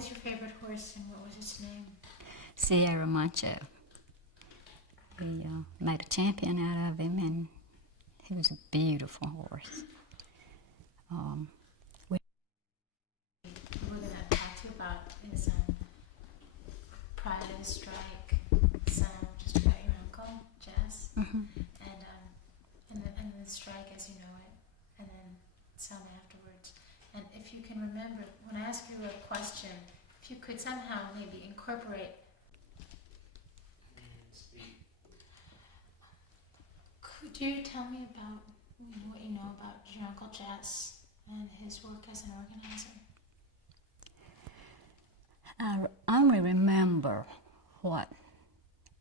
was your favorite horse and what was its name? Sierra Mancho. We made a champion out of him, and he was a beautiful horse. We're going to talk to you about his prior to the strike, some just about your uncle, Jess, and then the strike as you know it, and then some afterwards. And if you can remember, when I ask you a question, if you could somehow maybe incorporate. Could you tell me about what you know about your Uncle Jess and his work as an organizer? I only remember what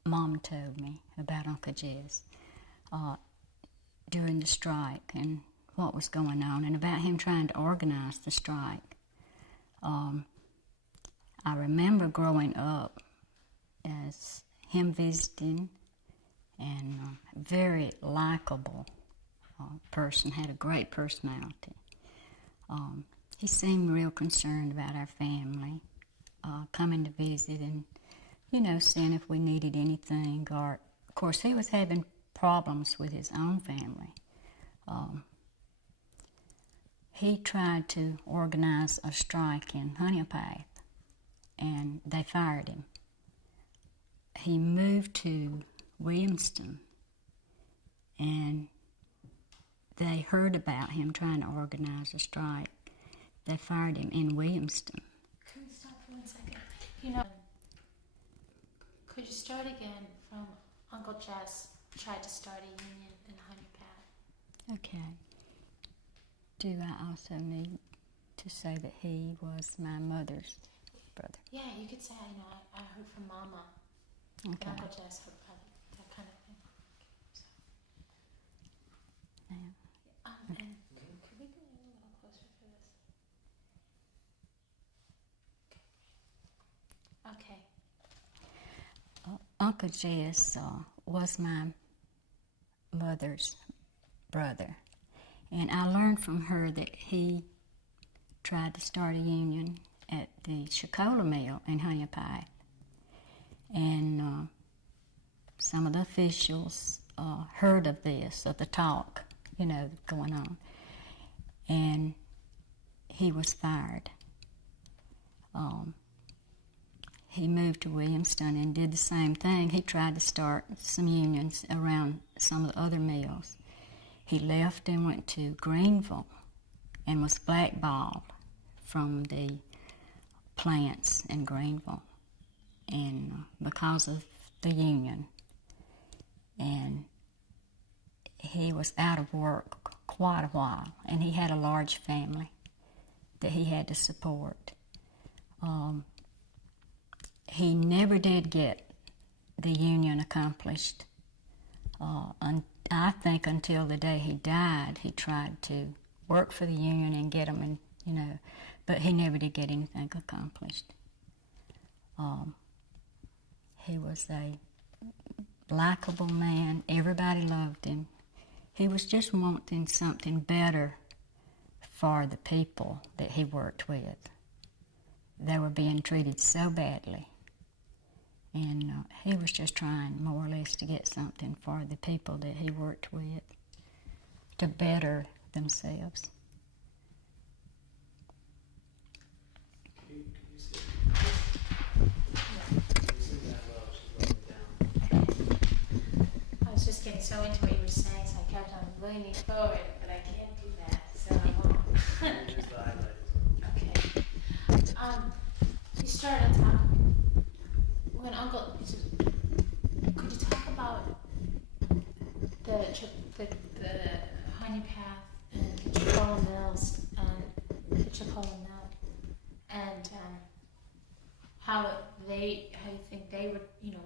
Mom told me about Uncle Jess during the strike and what was going on, and about him trying to organize the strike. I remember growing up as him visiting, and very likable person, had a great personality. He seemed real concerned about our family, coming to visit and, seeing if we needed anything. Or, of course, he was having problems with his own family. He tried to organize a strike in Honea, and they fired him. He moved to Williamston, and they heard about him trying to organize a strike. They fired him in Williamston. Can we stop for 1 second? Could you start again from Uncle Jess tried to start a union in Honea? Okay. Do I also need to say that he was my mother's brother? Yeah, you could say, I heard from Mama. Okay. Uncle Jess heard from that kind of thing. So. Yeah. And could we get a little closer for this? Okay. Uncle Jess was my mother's brother, and I learned from her that he tried to start a union at the Chicola mill in Honea, and some of the officials heard of this, of the talk, going on, and he was fired. He moved to Williamston and did the same thing. He tried to start some unions around some of the other mills. He left and went to Greenville and was blackballed from the plants in Greenville, and because of the union. And he was out of work quite a while, and he had a large family that he had to support. He never did get the union accomplished. I think until the day he died, he tried to work for the union and get them, but he never did get anything accomplished. He was a likable man. Everybody loved him. He was just wanting something better for the people that he worked with. They were being treated so badly. And he was just trying more or less to get something for the people that he worked with to better themselves. I was just getting so into what you were saying, so I kept on leaning forward, but I can't do that, so I won't. Okay. You started talking when Uncle. Could you talk about the Honea and the Chicola mills and the Chicola mill, and how you think they were,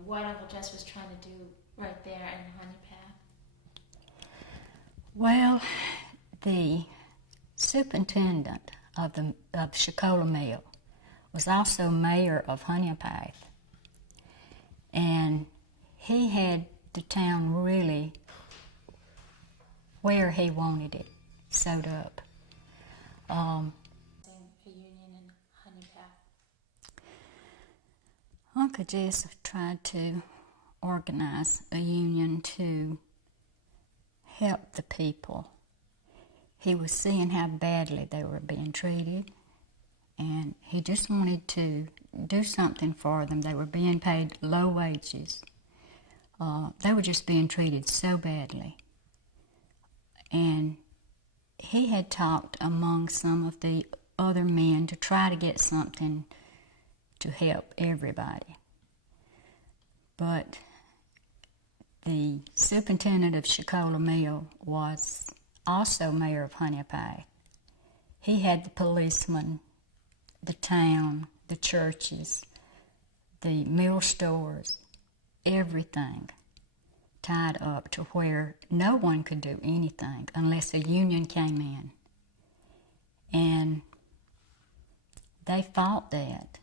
what Uncle Jess was trying to do right there in Honea? Well, the superintendent of the Chicola mill was also mayor of Honea, and he had the town really where he wanted it sewed up. A union in Honea. Uncle Jess tried to organize a union to help the people. He was seeing how badly they were being treated, and he just wanted to do something for them. They were being paid low wages. They were just being treated so badly. And he had talked among some of the other men to try to get something to help everybody. But the superintendent of Chicola Mill was also mayor of Honea. He had the policemen, the town, the churches, the mill stores, everything tied up to where no one could do anything unless a union came in. And they fought that.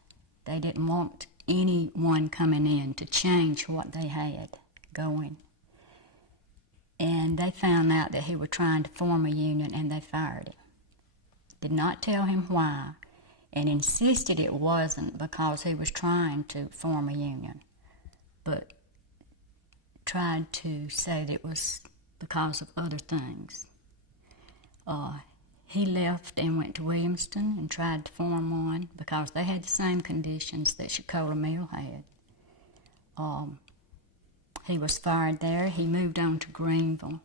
They didn't want anyone coming in to change what they had going. And they found out that he was trying to form a union, and they fired him. Did not tell him why, and insisted it wasn't because he was trying to form a union, but tried to say that it was because of other things. He left and went to Williamston and tried to form one because they had the same conditions that Chicola Mill had. He was fired there. He moved on to Greenville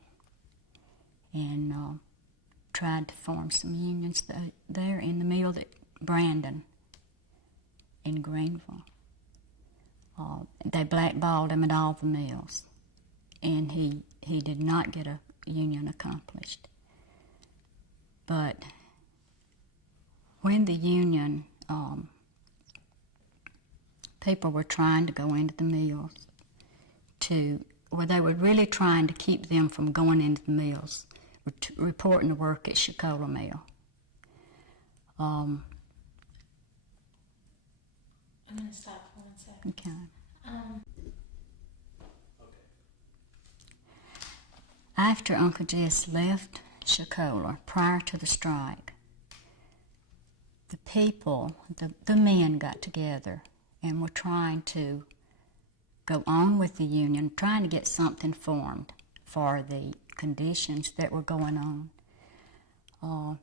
and tried to form some unions there in the mill that Brandon in Greenville. They blackballed him at all the mills, and he did not get a union accomplished. But when the union, people were trying to go into the mills they were really trying to keep them from going into the mills, reporting to work at Chicola Mill. I'm going to stop for 1 second. Okay. After Uncle Jess left Chicola, prior to the strike, the people, the men got together and were trying to go on with the union, trying to get something formed for the conditions that were going on.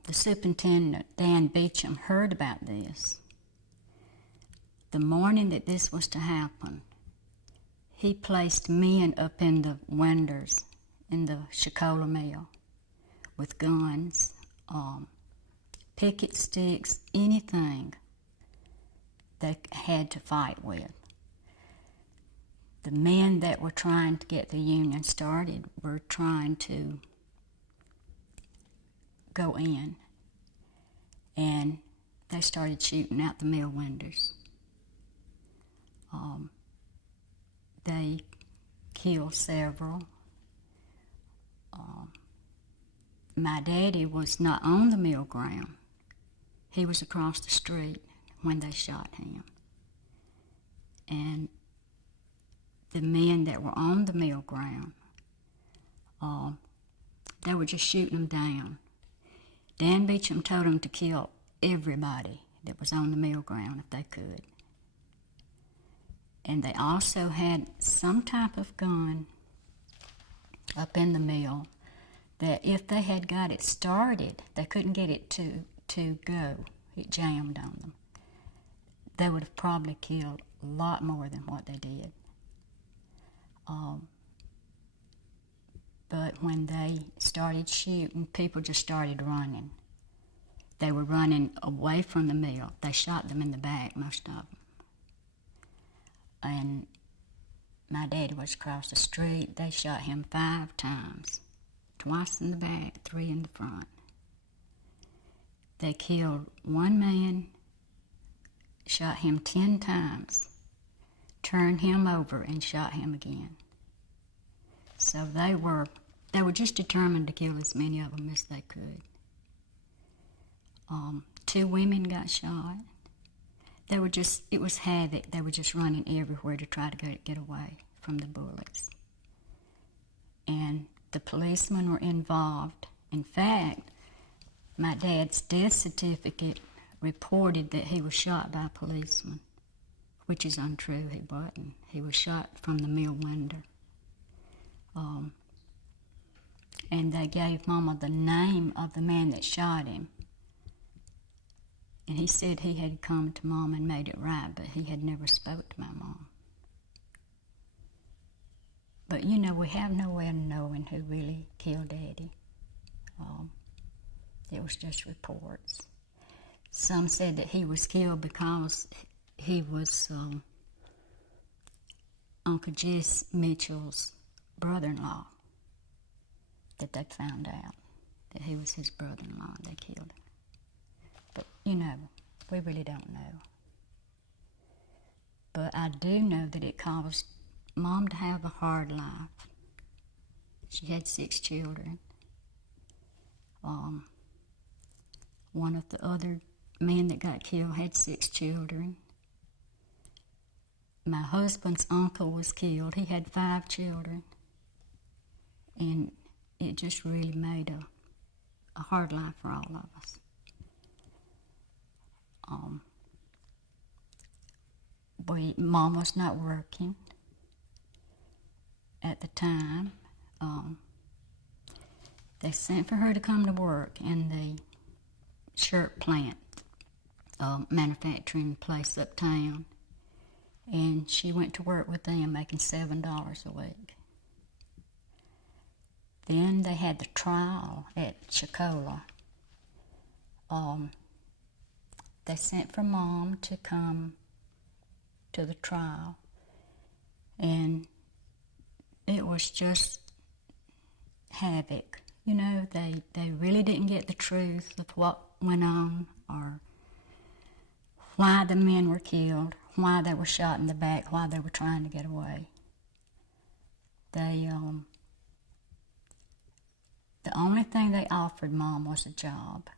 The superintendent, Dan Beecham, heard about this. The morning that this was to happen, he placed men up in the windows in the Chicola Mill with guns, picket sticks, anything they had to fight with. The men that were trying to get the union started were trying to go in, and they started shooting out the mill windows. They killed several. My daddy was not on the mill ground. He was across the street when they shot him. And the men that were on the mill ground, they were just shooting them down. Dan Beecham told them to kill everybody that was on the mill ground if they could. And they also had some type of gun up in the mill that if they had got it started, they couldn't get it to go. It jammed on them. They would have probably killed a lot more than what they did. But when they started shooting, people just started running. They were running away from the mill. They shot them in the back, most of them. And my daddy was across the street. They shot him 5 times, twice in the back, 3 in the front. They killed one man, shot him 10 times, turned him over and shot him again. So they were just determined to kill as many of them as they could. 2 women got shot. It was havoc. They were just running everywhere to try to get away from the bullets. And the policemen were involved. In fact, my dad's death certificate reported that he was shot by a policeman which is untrue. He wasn't. He was shot from the mill window. And they gave Mama the name of the man that shot him. And he said he had come to Mom and made it right, but he had never spoke to my mom. But, you know, we have no way of knowing who really killed Daddy. It was just reports. Some said that he was killed because he was Uncle Jess Mitchell's brother-in-law, that they found out that he was his brother-in-law and they killed him. But, you know, we really don't know. But I do know that it caused Mom to have a hard life. She had 6 children. One of the other men that got killed had 6 children. My husband's uncle was killed. He had 5 children. And it just really made a hard life for all of us. Mom was not working at the time. They sent for her to come to work in the shirt plant, manufacturing place uptown. And she went to work with them, making $7 a week. Then they had the trial at Chicola. They sent for Mom to come to the trial. And it was just havoc. You know, they really didn't get the truth of what went on or why the men were killed, why they were shot in the back, why they were trying to get away. The only thing they offered Mom was a job.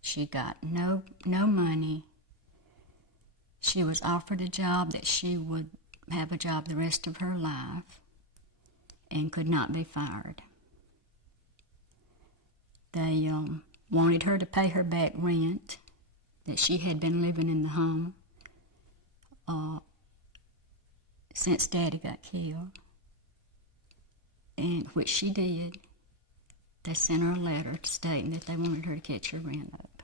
She got no money. She was offered a job that she would have a job the rest of her life and could not be fired. They wanted her to pay her back rent that she had been living in the home since Daddy got killed, and which she did. They sent her a letter stating that they wanted her to catch her rent up.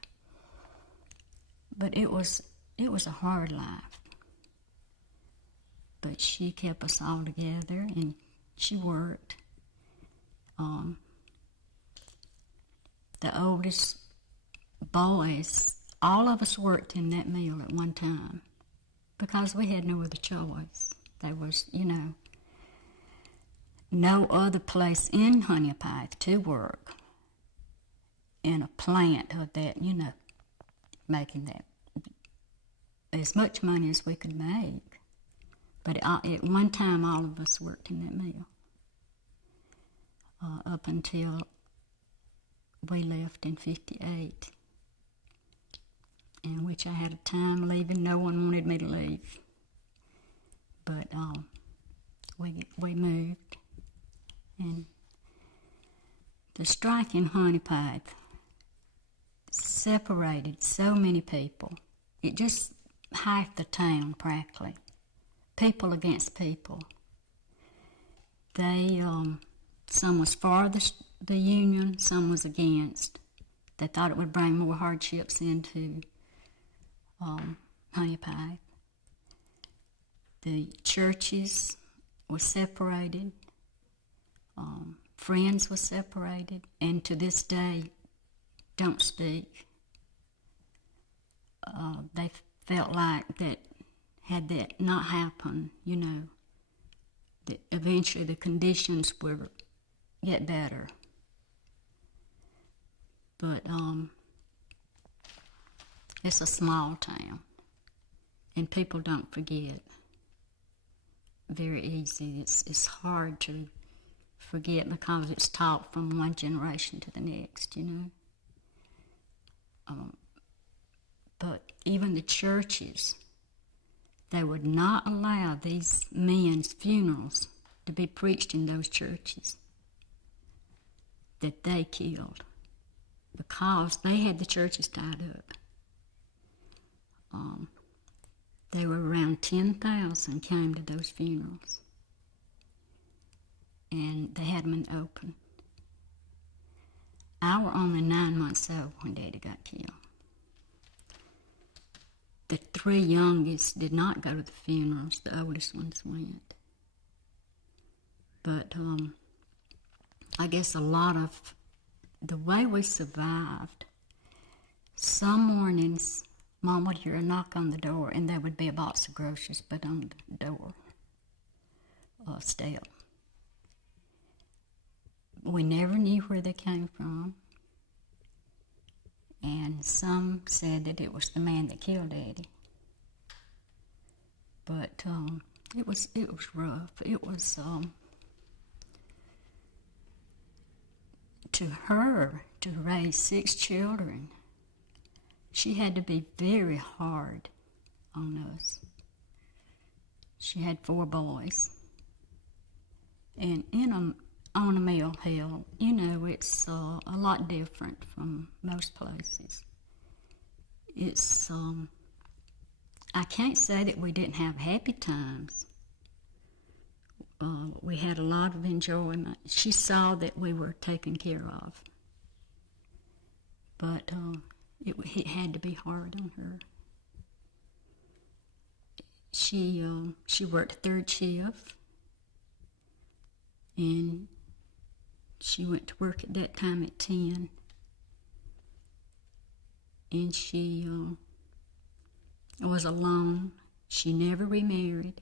But it was a hard life. But she kept us all together, and she worked. The oldest boys, all of us worked in that mill at one time because we had no other choice. There was, you know, no other place in Honea to work in a plant of that, you know, making that as much money as we could make. But at one time, all of us worked in that mill up until we left in '58, in which I had a time leaving. No one wanted me to leave, but we moved. And the strike in Honea separated so many people. It just half the town practically. People against people. They, some was for the union, some was against. They thought it would bring more hardships into Honea. The churches were separated. Friends were separated, and to this day don't speak. They felt like that had that not happened, you know, that eventually the conditions would get better. But it's a small town, and people don't forget very easy. It's hard to forget because it's taught from one generation to the next, you know. But even the churches, they would not allow these men's funerals to be preached in those churches that they killed because they had the churches tied up. There were around 10,000 came to those funerals. And they had them open. I was only 9 months old when Daddy got killed. The 3 youngest did not go to the funerals. The oldest ones went. But I guess a lot of the way we survived, some mornings Mom would hear a knock on the door and there would be a box of groceries put on the door step. We never knew where they came from. And some said that it was the man that killed Daddy. But it was rough. It was to her to raise 6 children. She had to be very hard on us. She had 4 boys. And on a Mill Hill, you know, it's a lot different from most places. It's, I can't say that we didn't have happy times. We had a lot of enjoyment. She saw that we were taken care of. But it had to be hard on her. She worked 3rd shift, and she went to work at that time at 10. And she was alone. She never remarried.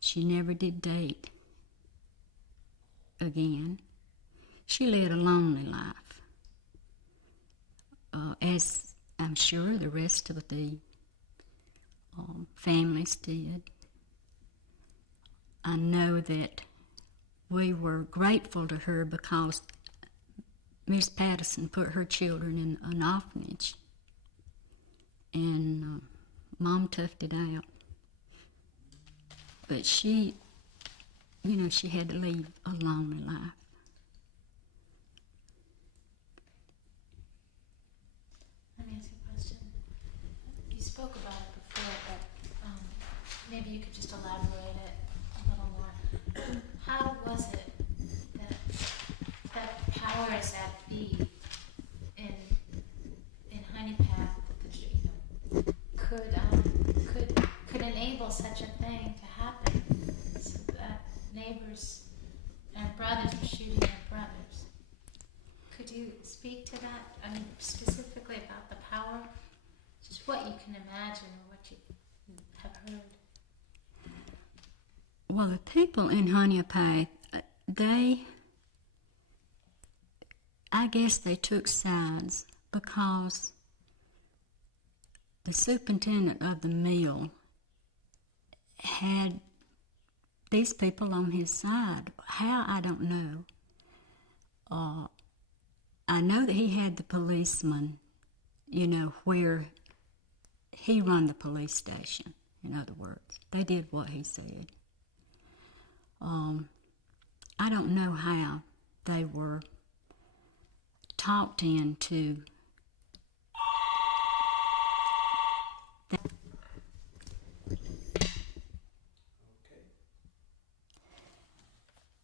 She never did date again. She led a lonely life, as I'm sure the rest of the families did. I know that we were grateful to her because Miss Patterson put her children in an orphanage, and Mom toughed it out. But she, you know, she had to lead a lonely life. Let me ask you a question. You spoke about it before, but maybe you could just elaborate it a little more. How was it that powers that be in Honey Path could enable such a thing to happen, so that neighbors and brothers were shooting their brothers? Could you speak to that? I mean, specifically about the power, just what you can imagine or what you have heard. Well, the people in Honea Path, I guess they took sides because the superintendent of the mill had these people on his side. How, I don't know. I know that he had the policeman, you know, where he run the police station, in other words. They did what he said. I don't know how they were talked into that.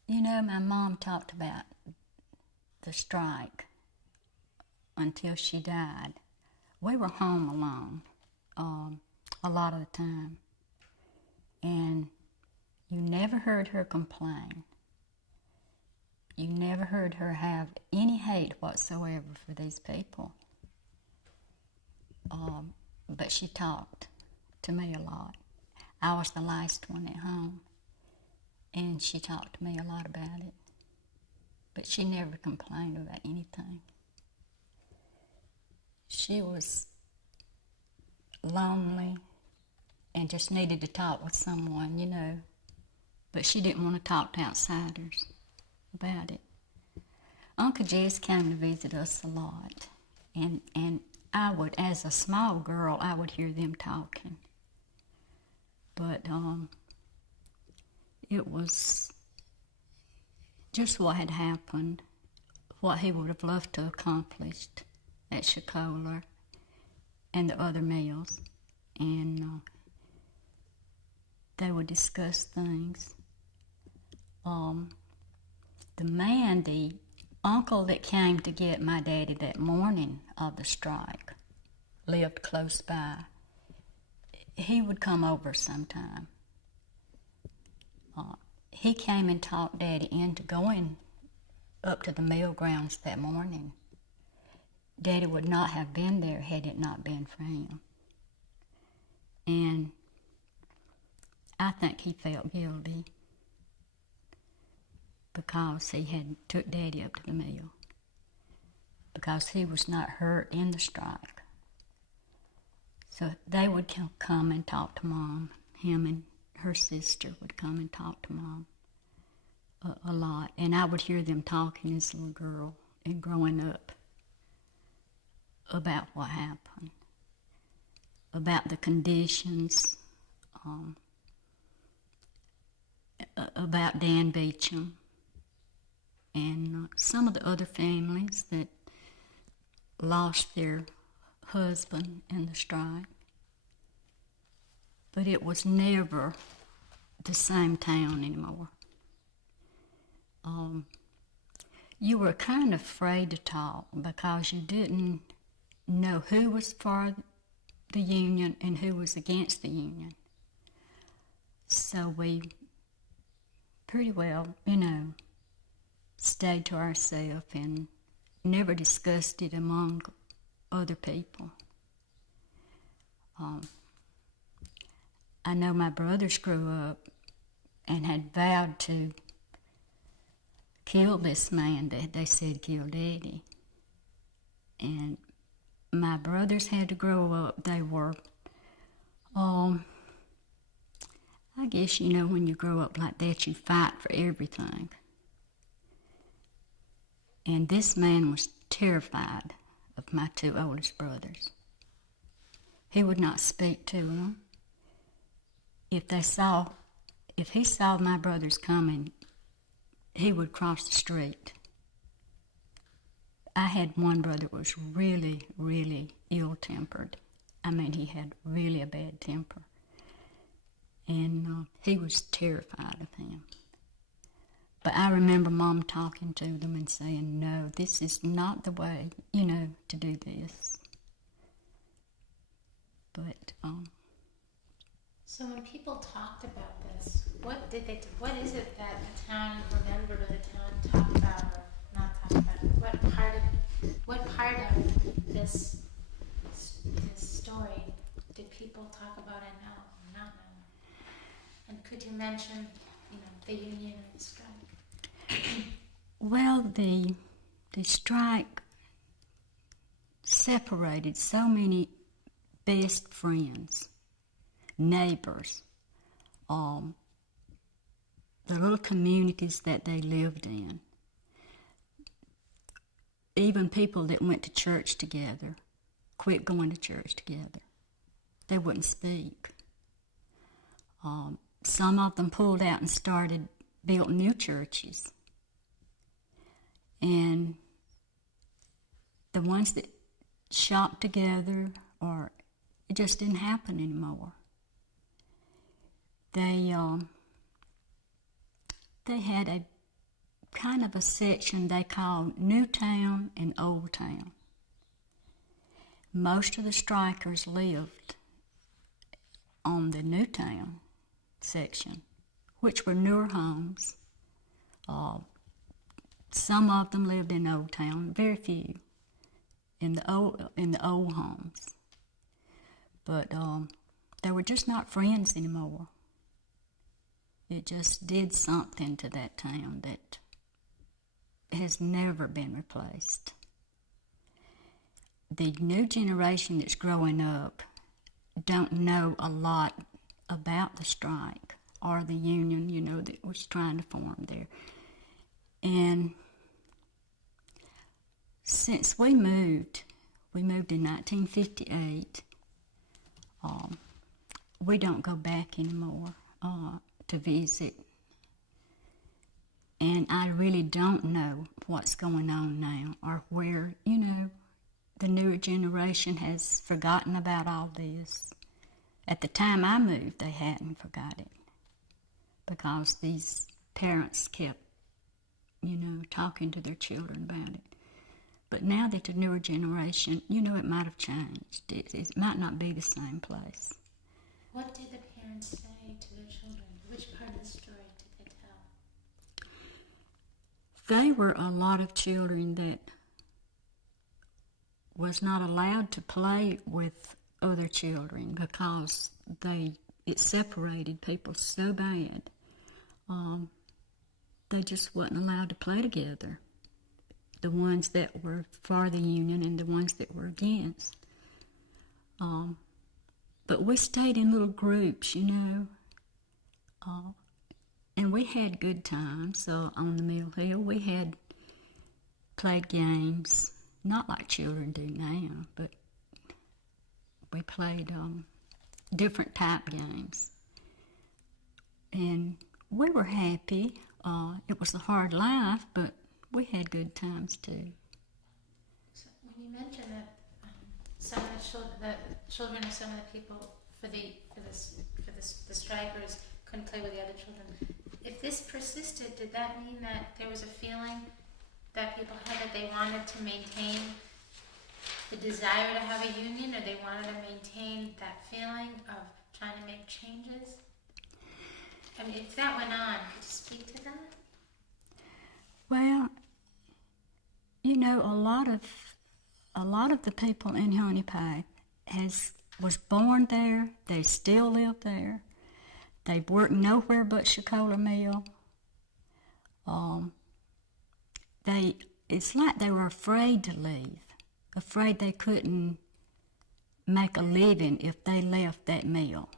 You know, my mom talked about the strike until she died. We were home alone a lot of the time, and you never heard her complain. You never heard her have any hate whatsoever for these people. But she talked to me a lot. I was the last one at home, and she talked to me a lot about it. But she never complained about anything. She was lonely and just needed to talk with someone, you know. But she didn't want to talk to outsiders about it. Uncle Jess came to visit us a lot, and I would, as a small girl, I would hear them talking. But it was just what had happened, what he would have loved to accomplish at Shakola and the other mills. and they would discuss things. The uncle that came to get my daddy that morning of the strike lived close by. He would come over sometime. He came and talked Daddy into going up to the mill grounds that morning. Daddy would not have been there had it not been for him. And I think he felt guilty because he had took Daddy up to the mill, because he was not hurt in the strike. So they would come and talk to Mom. Him and her sister would come and talk to Mom a lot. And I would hear them talking as a little girl and growing up about what happened, about the conditions, about Dan Beecham, and some of the other families that lost their husband in the strike. But it was never the same town anymore. You were kind of afraid to talk because you didn't know who was for the Union and who was against the Union. So we pretty well, stayed to ourselves and never discussed it among other people. I know my brothers grew up and had vowed to kill this man that they said killed Eddie. And my brothers had to grow up. They were, I guess, when you grow up like that, you fight for everything. And this man was terrified of my two oldest brothers. He would not speak to them. If he saw my brothers coming, he would cross the street. I had one brother that was really, really ill-tempered. He had really a bad temper. And he was terrified of him. But I remember Mom talking to them and saying, no, this is not the way, to do this. But, So when people talked about this, what is it that the town remembered or the town talked about or not talked about? What part of this story did people talk about and know or not know? And could you mention, the Union and the strike? Well, the strike separated so many best friends, neighbors, the little communities that they lived in. Even people that went to church together quit going to church together. They wouldn't speak. Some of them pulled out and built new churches. And the ones that shopped together, it just didn't happen anymore. They had a kind of a section they called New Town and Old Town. Most of the strikers lived on the New Town section, which were newer homes. Some of them lived in Old Town, very few in the old homes. But they were just not friends anymore. It just did something to that town that has never been replaced. The new generation that's growing up don't know a lot about the strike or the union, that was trying to form there. And since we moved in 1958, we don't go back anymore to visit. And I really don't know what's going on now or where, the newer generation has forgotten about all this. At the time I moved, they hadn't forgot it because these parents kept, talking to their children about it. But now that the newer generation, it might have changed. It might not be the same place. What did the parents say to their children? Which part of the story did they tell? They were a lot of children that was not allowed to play with other children because it separated people so bad. They just wasn't allowed to play together. The ones that were for the union and the ones that were against. But we stayed in little groups, and we had good times. So on the Mill Hill, we had played games, not like children do now, but we played different type games. And we were happy. It was a hard life, but we had good times too. So when you mentioned that some of the children of some of the people for the strikers couldn't play with the other children, if this persisted, did that mean that there was a feeling that people had that they wanted to maintain the desire to have a union, or they wanted to maintain that feeling of trying to make changes? I mean, if that went on, could you speak to that? Well, a lot of the people in Honea Pike was born there. They still live there. They worked nowhere but Shakola Mill. It's like they were afraid to leave, afraid they couldn't make a living if they left that mill.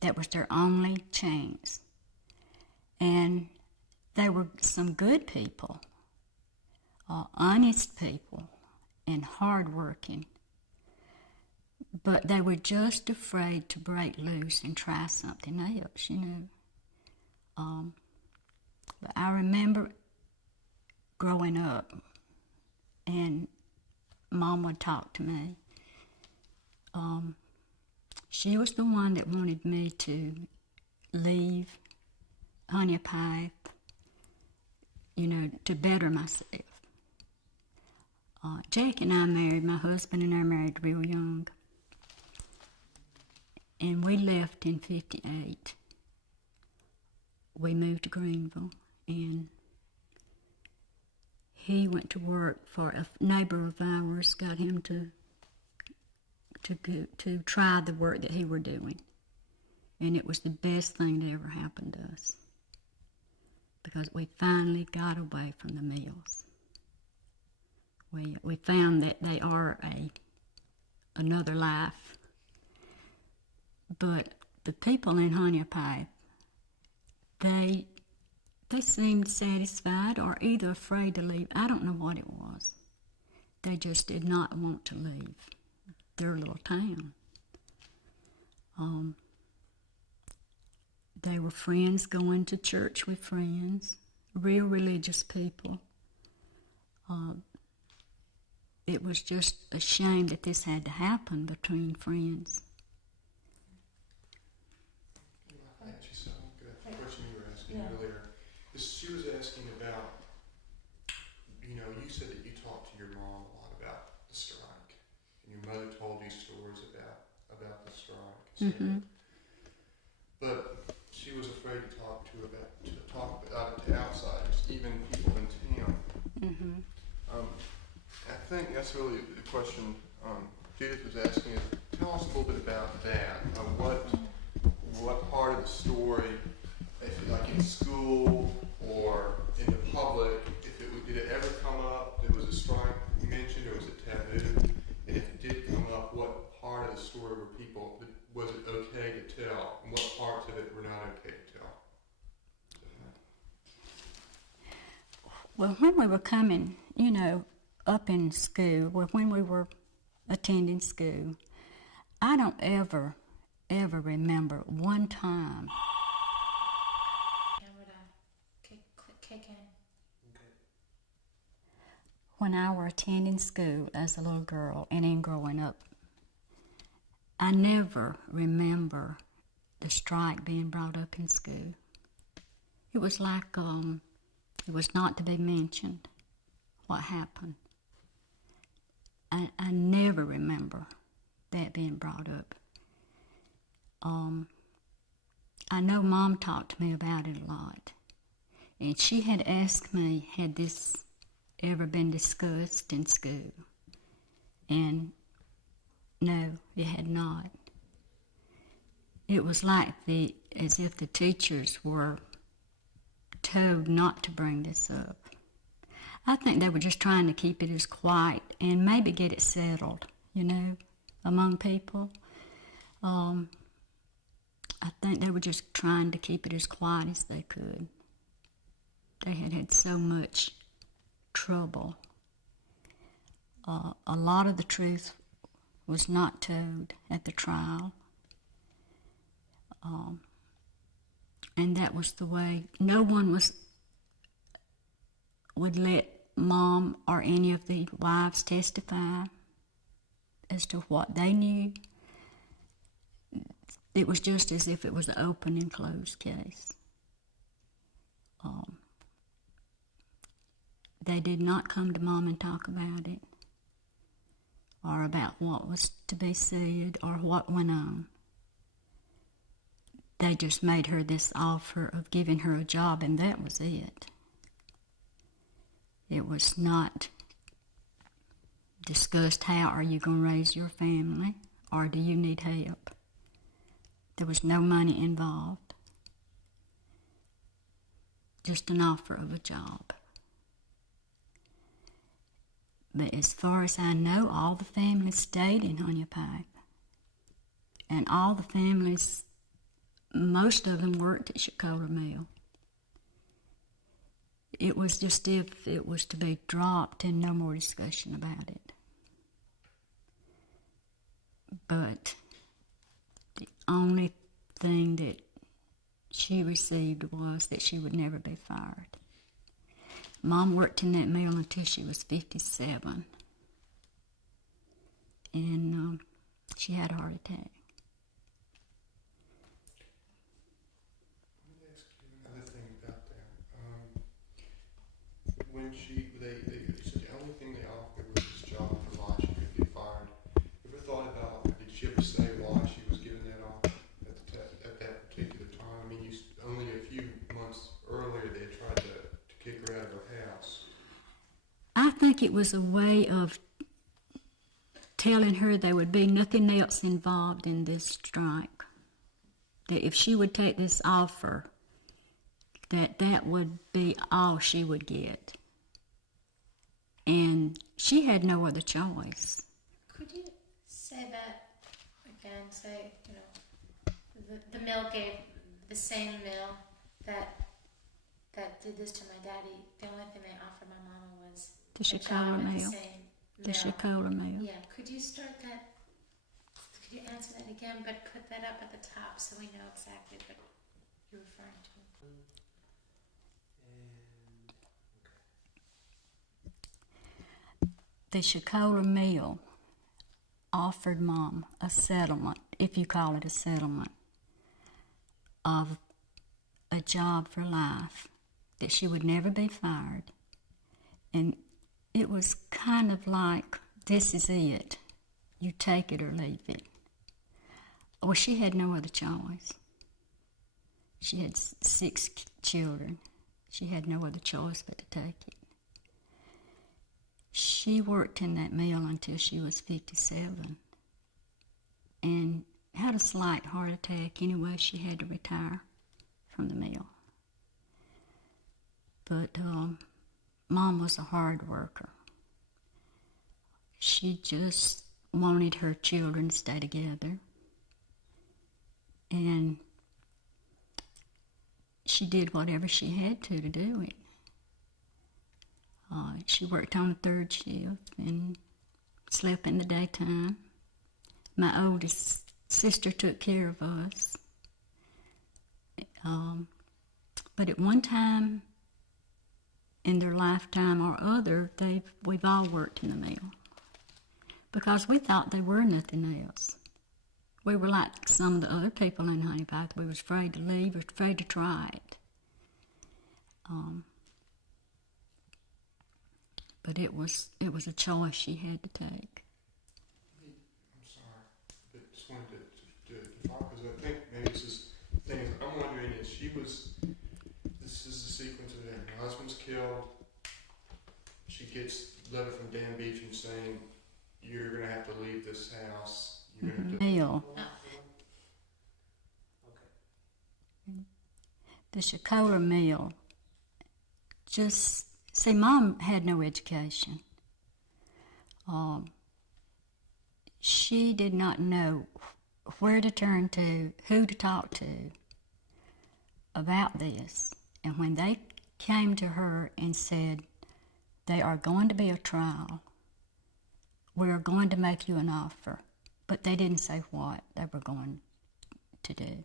That was their only chance. And they were some good people, honest people, and hardworking. But they were just afraid to break loose and try something else, But I remember growing up, and Mom would talk to me. She was the one that wanted me to leave Honea Pike, to better myself. Jack and I married, my husband and I married real young. And we left in 58. We moved to Greenville, and he went to work for a neighbor of ours, got him to try the work that he were doing. And it was the best thing that ever happened to us, because we finally got away from the mills. We found that they are another life. But the people in Honea Pike, they seemed satisfied or either afraid to leave. I don't know what it was. They just did not want to leave their little town. They were friends, going to church with friends, real religious people. It was just a shame that this had to happen between friends. I asked you something. The question you were asking earlier. She was asking about, you said that you talked to your mom a lot about the strike, and your mother told you stories about the strike. Mm-hmm. But she was afraid to talk to outsiders, even people in town. Mm-hmm. I think that's really the question Judith was asking is, tell us a little bit about that. What part of the story, like in school or in the public, did it ever come up? There was a strike mentioned, or was it taboo? And if it did come up, what part of the story was it okay to tell, and what parts of it were not okay to tell? Well, when we were coming, up in school, when we were attending school, I don't ever remember one time. Kick in. When I were attending school as a little girl and in growing up, I never remember the strike being brought up in school. It was like it was not to be mentioned what happened. I never remember that being brought up. I know Mom talked to me about it a lot. And she had asked me, had this ever been discussed in school? And no, it had not. It was like as if the teachers were told not to bring this up. I think they were just trying to keep it as quiet and maybe get it settled, among people. I think they were just trying to keep it as quiet as they could. They had had so much trouble. A lot of the truth was not told at the trial. And that was the way. No one would let Mom or any of the wives testify as to what they knew. It was just as if it was an open and closed case. They did not come to Mom and talk about it, or about what was to be said, or what went on. They just made her this offer of giving her a job, and that was it. It was not discussed, how are you going to raise your family, or do you need help? There was no money involved. Just an offer of a job. But as far as I know, all the families stayed in Honea Pipe. And all the families, most of them worked at Chicola Mill. It was just if it was to be dropped and no more discussion about it. But the only thing that she received was that she would never be fired. Mom worked in that mill until she was 57. And she had a heart attack. Let me ask you another thing about that. When they said the only thing they offered was this job for why she could get fired. Ever thought about, did she ever say why she was given that offer at that particular time? I mean, only a few months earlier they had tried to kick her out of her house. I think it was a way of telling her there would be nothing else involved in this strike. That if she would take this offer, that would be all she would get. And she had no other choice. Could you say that again? Say, the mill gave, the same mill that did this to my daddy, the only thing they offered my mama was The Chicola Mill. The Chicola Mill. Yeah, could you start that? Could you answer that again, but put that up at the top so we know exactly what you're referring to? The Chicola Mill offered Mom a settlement, if you call it a settlement, of a job for life, that she would never be fired. And it was kind of like, this is it. You take it or leave it. Well, she had no other choice. She had 6 children. She had no other choice but to take it. She worked in that mill until she was 57 and had a slight heart attack. Anyway, she had to retire from the mill. But Mom was a hard worker. She just wanted her children to stay together. And she did whatever she had to do it. She worked on the 3rd shift and slept in the daytime. My oldest sister took care of us. But at one time in their lifetime or other, we've all worked in the mill because we thought they were nothing else. we were like some of the other people in Honeypath. We was afraid to leave, we was afraid to try it. But it was a choice she had to take. I'm sorry, but just wanted to follow, because I think maybe this is the thing I'm wondering is this is the sequence of events. Her husband's killed. She gets a letter from Dan Beecham saying, you're going to have to leave this house. You're going to have to... Neil. The Shakola mill. Just, see, Mom had no education. She did not know where to turn to, who to talk to about this. And when they came to her and said, they are going to be a trial, we are going to make you an offer, but they didn't say what they were going to do.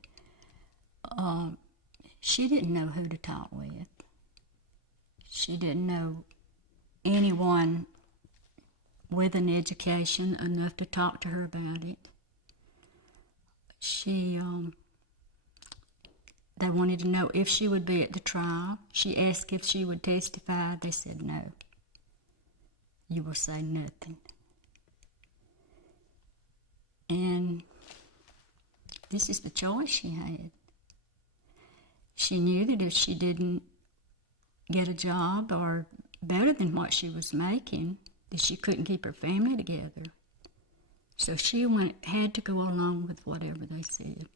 She didn't know who to talk with. She didn't know anyone with an education enough to talk to her about it. They wanted to know if she would be at the trial. She asked if she would testify. They said no. You will say nothing. And this is the choice she had. She knew that if she didn't get a job or better than what she was making, that she couldn't keep her family together. So she had to go along with whatever they said.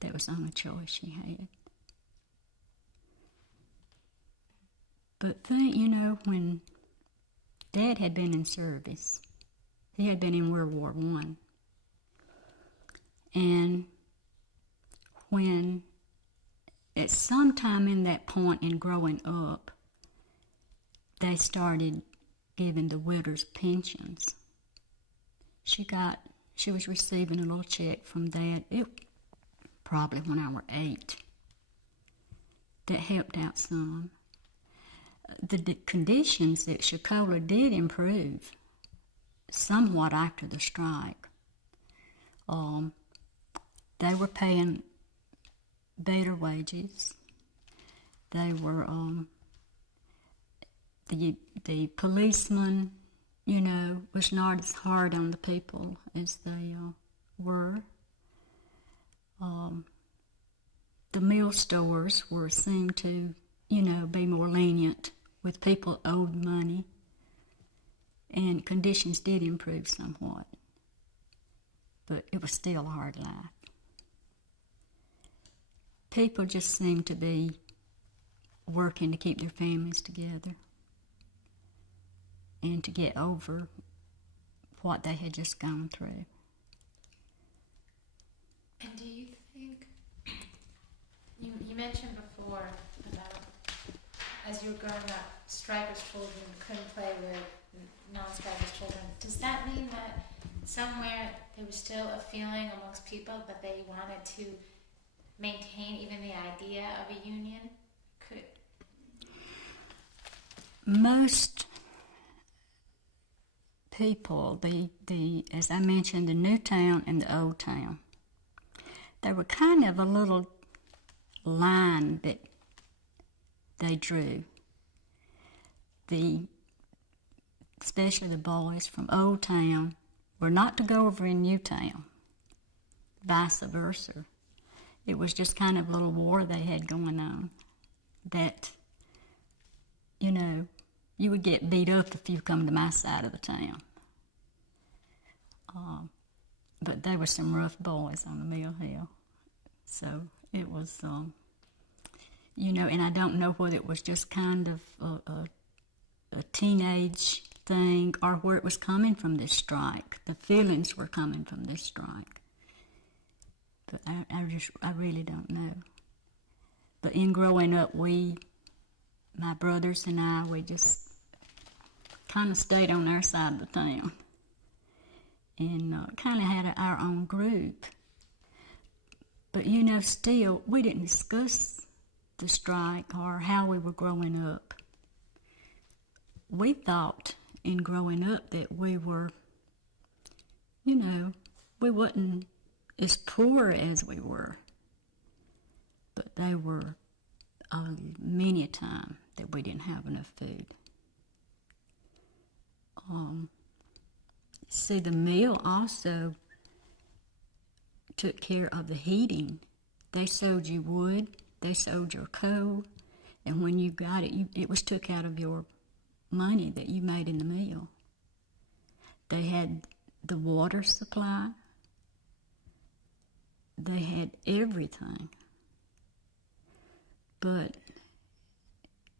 That was the only choice she had. But think, when Dad had been in service, he had been in World War I. And when, at some time in that point in growing up, they started giving the widows pensions. She was receiving a little check from Dad, probably when I was 8. That helped out some. The conditions at Shakola did improve somewhat after the strike. They were paying better wages. They were, the policeman, was not as hard on the people as they were. The mill stores seemed to, be more lenient with people owed money, and conditions did improve somewhat, but it was still a hard life. People just seemed to be working to keep their families together and to get over what they had just gone through. And do you think, you mentioned before about as you were growing up, strikers' children couldn't play with non-strikers' children. Does that mean that somewhere there was still a feeling amongst people that they wanted to maintain even the idea of a union? Most people, as I mentioned, the new town and the old town, they were kind of a little line that they drew. Especially the boys from Old Town were not to go over in New Town, vice versa. It was just kind of a little war they had going on that, you would get beat up if you come to my side of the town. But there were some rough boys on the Mill Hill. So it was, and I don't know whether it was just kind of a teenage thing or where it was coming from, this strike. The feelings were coming from this strike. But I really don't know. But in growing up, my brothers and I, we just kind of stayed on our side of the town and kind of had our own group. But, still, we didn't discuss the strike or how we were growing up. We thought in growing up that we were, we wasn't as poor as we were, but they were many a time that we didn't have enough food. See, the mill also took care of the heating. They sold you wood, they sold your coal, and when you got it, it was took out of your money that you made in the mill. They had the water supply. They had everything. But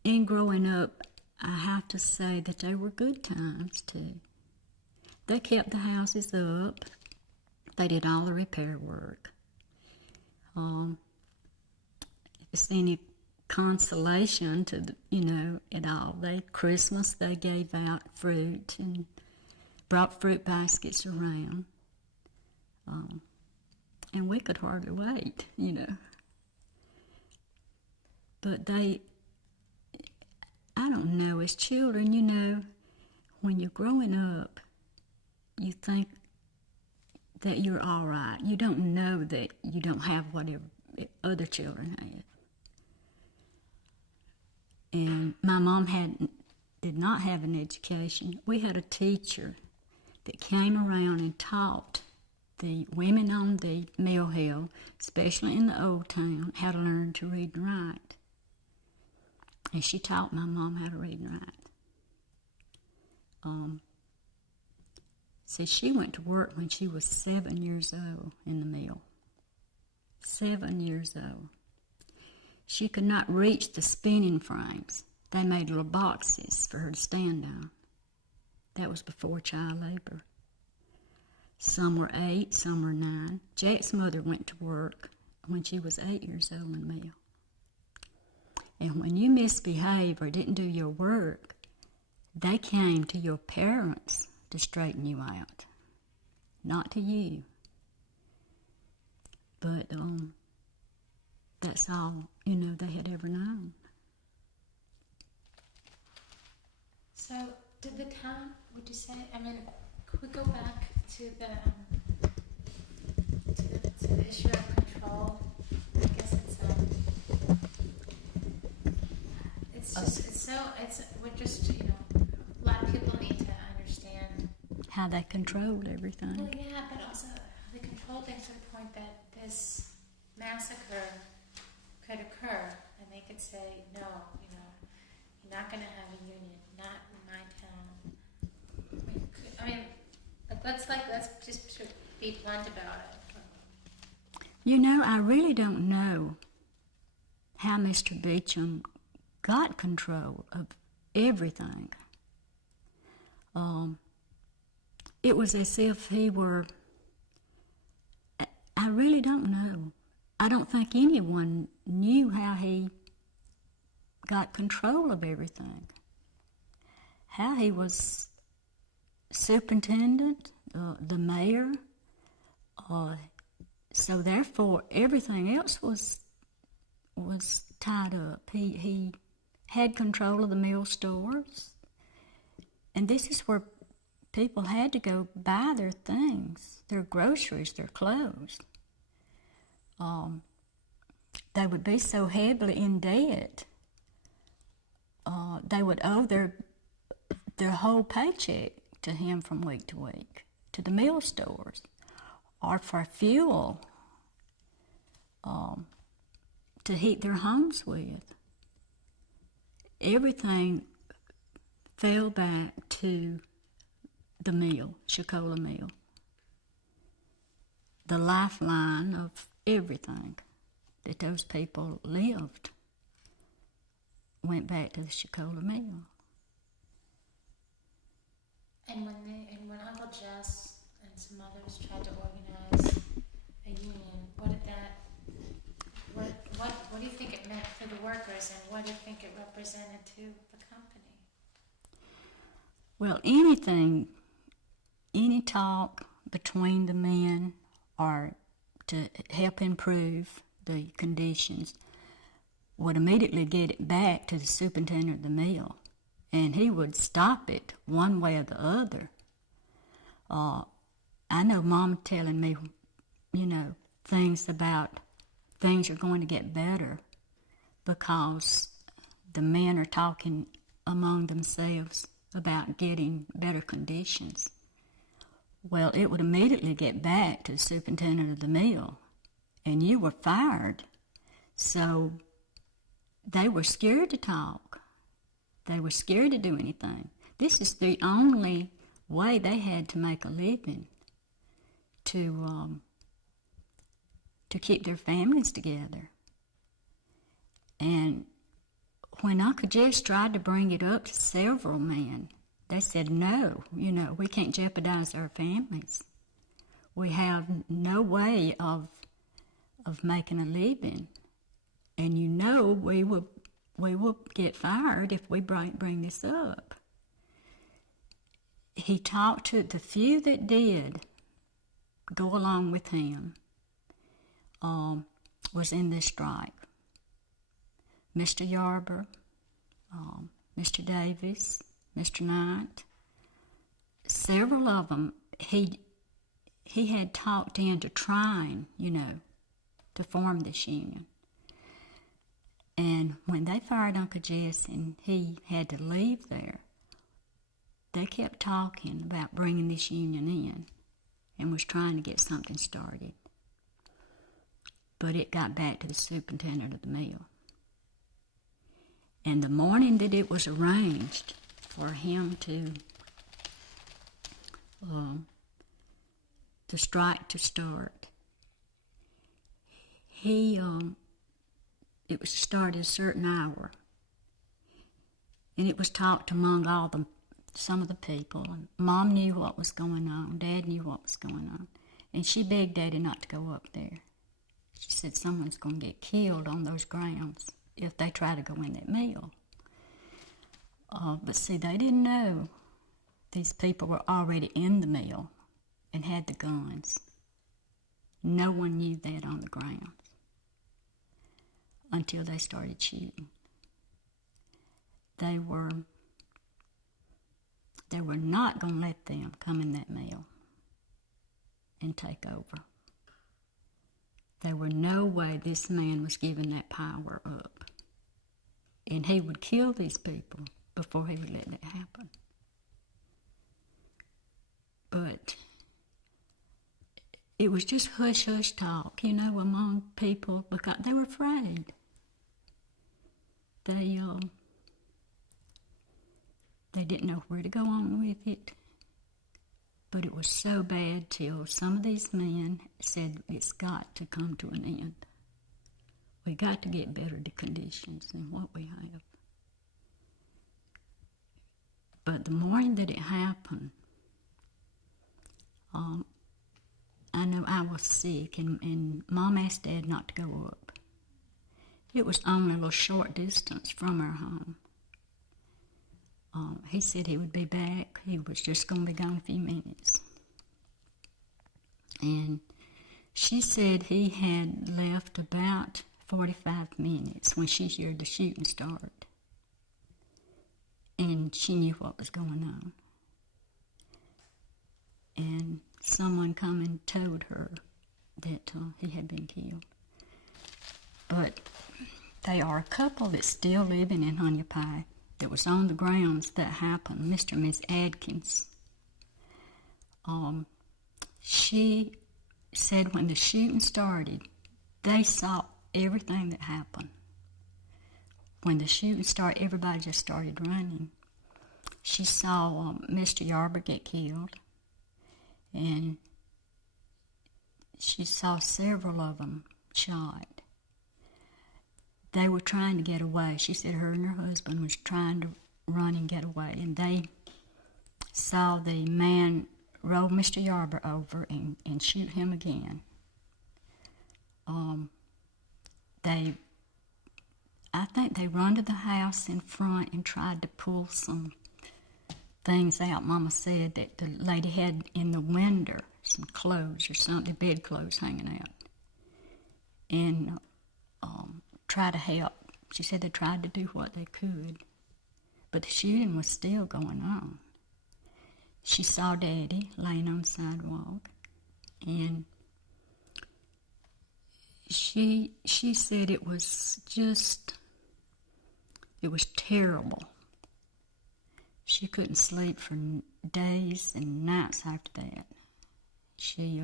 in growing up, I have to say that they were good times too. They kept the houses up. They did all the repair work. If it's any consolation to it all, Christmas they gave out fruit and brought fruit baskets around, and we could hardly wait, But I don't know, as children, when you're growing up, you think that you're all right. You don't know that you don't have whatever other children had. And my mom did not have an education. We had a teacher that came around and taught the women on the mill hill, especially in the old town, how to learn to read and write. And she taught my mom how to read and write. So she went to work when she was 7 years old in the mill. 7 years old. She could not reach the spinning frames. They made little boxes for her to stand on. That was before child labor. Some were 8, some were 9. Jack's mother went to work when she was 8 years old in the mill. And when you misbehaved or didn't do your work, they came to your parents to straighten you out, not to you. But that's all, they had ever known. So, did the town, would you say, could we go back to the issue of control? I guess a lot of people need to understand how they controlled everything. Well, yeah, but also they controlled things to the point that this massacre could occur, and they could say, no, you're not going to have a union, not in my town. Let's just be blunt about it. I really don't know how Mr. Beecham got control of everything. It was as if he were, I really don't know. I don't think anyone knew how he got control of everything. How he was superintendent, the mayor, so therefore everything else was tied up. He had control of the mill stores, and this is where people had to go buy their things, their groceries, their clothes. They would be so heavily in debt, they would owe their whole paycheck to him from week to week, to the mill stores, or for fuel to heat their homes with. Everything fell back to the mill, Shakola Mill, the lifeline of everything that those people lived went back to the Shakola Mill. And when Uncle Jess and some others tried to organize a union, what do you think it meant for the workers, and what do you think it represented to the company? Well, any talk between the men or to help improve the conditions would immediately get it back to the superintendent of the mill, and he would stop it one way or the other. I know Mom telling me, things about things are going to get better because the men are talking among themselves about getting better conditions. Well, it would immediately get back to the superintendent of the mill, and you were fired. So they were scared to talk. They were scared to do anything. This is the only way they had to make a living to keep their families together. And when Uncle Jess tried to bring it up to several men, they said, no, we can't jeopardize our families. We have no way of making a living. And we will get fired if we bring this up. He talked to the few that did go along with him, was in this strike. Mr. Yarber, Mr. Davis, Mr. Knight, several of them, he had talked into trying, to form this union. And when they fired Uncle Jess and he had to leave there, they kept talking about bringing this union in and was trying to get something started. But it got back to the superintendent of the mill. And the morning that it was arranged for him to strike to start, it was to start at a certain hour. And it was talked among some of the people. And Mom knew what was going on. Dad knew what was going on. And she begged Daddy not to go up there. She said someone's going to get killed on those grounds if they try to go in that mill. But see, they didn't know these people were already in the mill and had the guns. No one knew that on the grounds until they started shooting. They were not going to let them come in that mill and take over. There were no way this man was giving that power up. And he would kill these people before he would let that happen. But it was just hush-hush talk, among people because they were afraid. They didn't know where to go on with it. But it was so bad till some of these men said it's got to come to an end. We got to get better conditions than what we have. But the morning that it happened, I know I was sick, and Mom asked Dad not to go up. It was only a little short distance from our home. He said he would be back. He was just going to be gone a few minutes. And she said he had left about 45 minutes when she heard the shooting start. And she knew what was going on. And someone come and told her that he had been killed. But they are a couple that's still living in Honea that was on the grounds that happened, Mr. and Miss Adkins. She said when the shooting started, they saw everything that happened. When the shooting started, everybody just started running. She saw Mr. Yarber get killed, and she saw several of them shot. They were trying to get away. She said her and her husband was trying to run and get away, and they saw the man roll Mr. Yarber over and shoot him again. I think they run to the house in front and tried to pull some things out. Mama said that the lady had in the window some clothes or something, bed clothes hanging out, and try to help. She said they tried to do what they could, but the shooting was still going on. She saw Daddy laying on the sidewalk, And she said it was terrible. She couldn't sleep for days and nights after that. She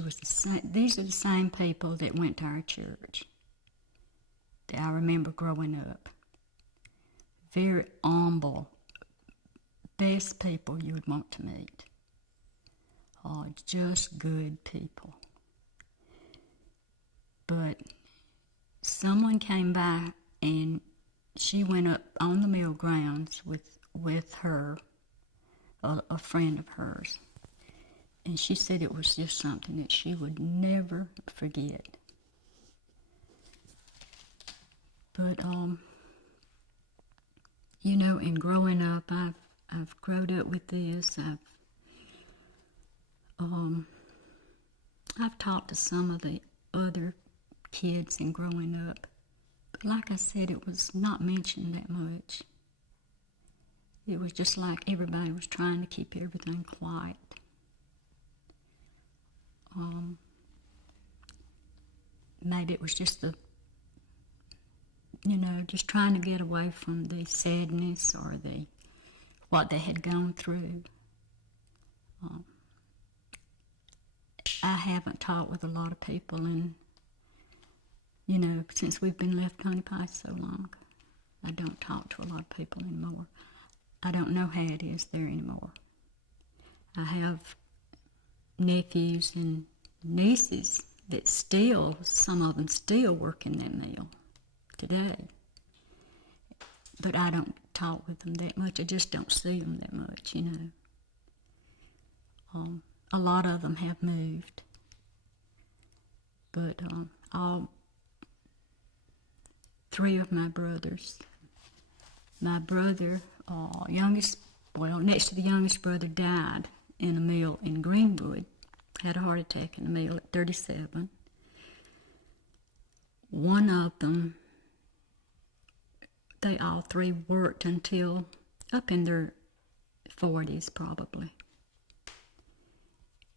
was the same. These are the same people that went to our church that I remember growing up. Very humble, best people you would want to meet. Oh, just good people. But someone came by and she went up on the mill grounds with her, a friend of hers. And she said it was just something that she would never forget. But, you know, in growing up, I've grown up with this. I've talked to some of the other kids in growing up. But like I said, it was not mentioned that much. It was just like everybody was trying to keep everything quiet. Maybe it was just just trying to get away from the sadness or what they had gone through. I haven't talked with a lot of people since we've been left Honey Pie so long. I don't talk to a lot of people anymore. I don't know how it is there anymore. I have nephews and nieces that some of them still work in that mill today. But I don't talk with them that much. I just don't see them that much, a lot of them have moved. But all three of my brothers, my brother, next to the youngest brother, died in a mill in Greenwood, had a heart attack in the mill at 37. One of them, they all three worked until up in their 40s probably.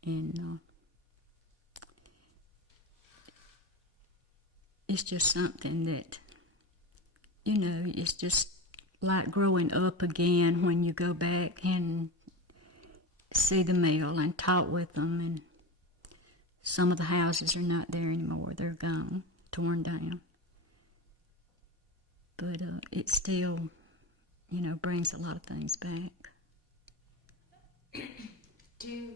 And it's just something that, it's just like growing up again when you go back and see the mill and talk with them. And some of the houses are not there anymore. They're gone, torn down. But it still, brings a lot of things back. Do